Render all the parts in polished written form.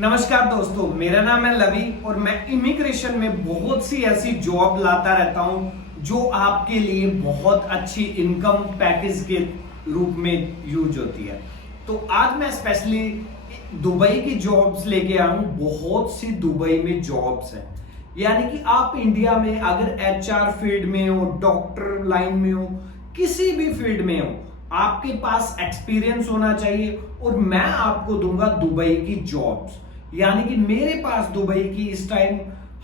नमस्कार दोस्तों, मेरा नाम है लवी और मैं इमिग्रेशन में बहुत सी ऐसी जॉब लाता रहता हूं जो आपके लिए बहुत अच्छी इनकम पैकेज के रूप में यूज होती है। तो आज मैं स्पेशली दुबई की जॉब्स लेके आया हूं। बहुत सी दुबई में जॉब्स हैं, यानी कि आप इंडिया में अगर एचआर फील्ड में हो, डॉक्टर लाइन में हो, किसी भी फील्ड में हो, आपके पास एक्सपीरियंस होना चाहिए और मैं आपको दूंगा दुबई की जॉब्स। यानी कि मेरे पास दुबई की इस टाइम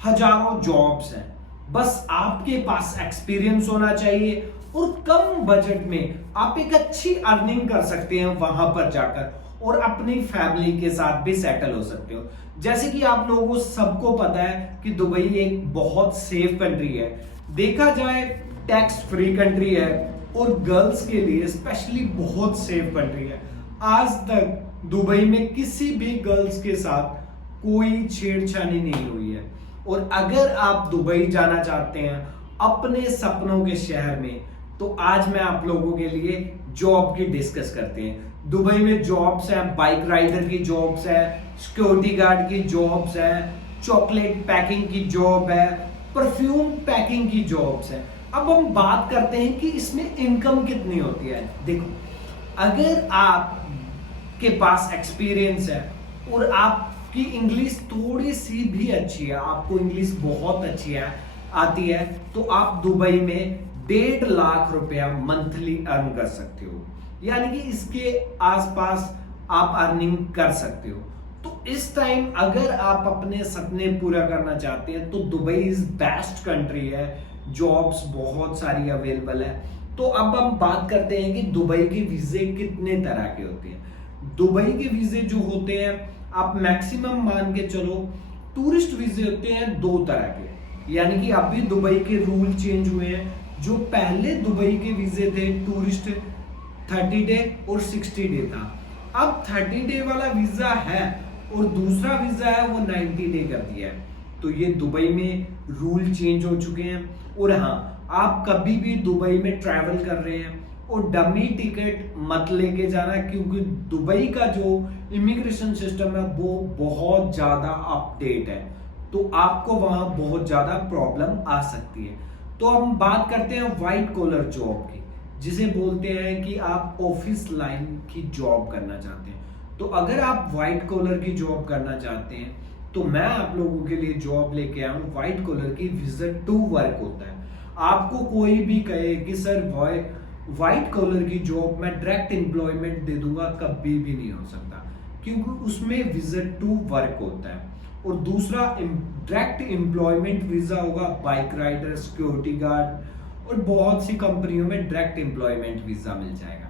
हजारों जॉब्स हैं, बस आपके पास एक्सपीरियंस होना चाहिए और कम बजट में आप एक अच्छी अर्निंग कर सकते हैं वहां पर जाकर और अपनी फैमिली के साथ भी सेटल हो सकते हो। जैसे कि आप लोगों को सबको पता है कि दुबई एक बहुत सेफ कंट्री है, देखा जाए टैक्स फ्री कंट्री है और गर्ल्स के लिए स्पेशली बहुत सेफ कंट्री है। आज तक दुबई में किसी भी गर्ल्स के साथ कोई छेड़छाड़ी नहीं हुई है। और अगर आप दुबई जाना चाहते हैं अपने सपनों के शहर में, तो आज मैं आप लोगों के लिए जॉब की डिस्कस करते हैं। दुबई में जॉब्स हैं, बाइक राइडर की जॉब्स है, सिक्योरिटी गार्ड की जॉब्स है, चॉकलेट पैकिंग की जॉब है, परफ्यूम पैकिंग की जॉब्स है। अब हम बात करते हैं कि इसमें इनकम कितनी होती है। देखो, अगर आप के पास एक्सपीरियंस है और आपकी इंग्लिश थोड़ी सी भी अच्छी है, आपको इंग्लिश बहुत अच्छी है आती है, तो आप दुबई में 1.5 लाख रुपया मंथली अर्न कर सकते हो। यानी कि इसके आसपास आप अर्निंग कर सकते हो। तो इस टाइम अगर आप अपने सपने पूरा करना चाहते हैं तो दुबई इज बेस्ट कंट्री है, जॉब्स बहुत सारी अवेलेबल है। तो अब हम बात करते हैं कि दुबई के वीजे कितने तरह के होते हैं। दुबई के वीजे जो होते हैं, आप मैक्सिमम मान के चलो, टूरिस्ट वीजे होते हैं 2 तरह के। यानी कि अभी दुबई के रूल चेंज हुए हैं। जो पहले दुबई के वीजे थे टूरिस्ट, 30 डे और 60 डे था। अब 30 डे वाला वीजा है और दूसरा वीजा है वो 90 डे कर दिया है। तो ये दुबई में रूल चेंज हो चुके हैं। और हाँ, आप कभी भी दुबई में ट्रैवल कर रहे हैं और डमी टिकट मत लेके जाना, क्योंकि दुबई का जो इमिग्रेशन सिस्टम है वो बहुत ज्यादा अपडेट है, तो आपको वहां बहुत ज्यादा प्रॉब्लम आ सकती है। तो हम बात करते हैं व्हाइट कॉलर जॉब की, जिसे बोलते हैं कि आप ऑफिस लाइन की जॉब करना चाहते हैं। तो अगर आप व्हाइट कॉलर की जॉब करना चाहते हैं तो मैं आप लोगों के लिए जॉब लेके आया हूं व्हाइट कॉलर की। विजिट टू वर्क होता है। आपको कोई भी कहे कि सर व्हाइट कॉलर की जॉब मैं डायरेक्ट एम्प्लॉयमेंट दे दूंगा, कभी भी नहीं हो सकता, क्योंकि उसमें विजिट टू वर्क होता है। और दूसरा डायरेक्ट एम्प्लॉयमेंट वीजा होगा बाइक राइडर, सिक्योरिटी गार्ड और बहुत सी कंपनियों में डायरेक्ट एम्प्लॉयमेंट वीजा मिल जाएगा।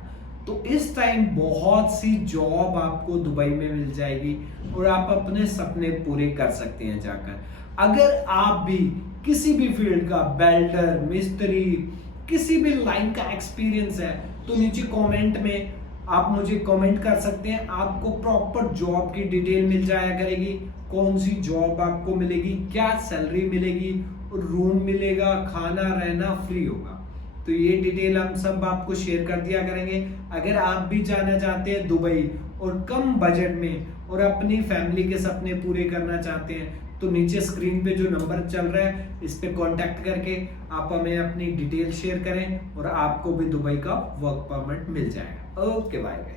तो इस टाइम बहुत सी जॉब आपको दुबई में मिल जाएगी और आप अपने सपने पूरे कर सकते हैं जाकर। अगर आप भी किसी भी फील्ड का बेल्डर, मिस्त्री, किसी भी लाइन का एक्सपीरियंस है तो नीचे कमेंट में आप मुझे कमेंट कर सकते हैं। आपको प्रॉपर जॉब की डिटेल मिल जाया करेगी, कौन सी जॉब आपको मिलेगी, क्या सैलरी मिलेगी, रूम मिलेगा, खाना रहना फ्री होगा। तो ये डिटेल हम सब आपको शेयर कर दिया करेंगे। अगर आप भी जाना चाहते हैं दुबई और कम बजट में और अपनी फैमिली के सपने पूरे करना चाहते हैं, तो नीचे स्क्रीन पे जो नंबर चल रहा है इस पे कांटेक्ट करके आप हमें अपनी डिटेल शेयर करें और आपको भी दुबई का वर्क परमिट मिल जाएगा। Okay, bye guys.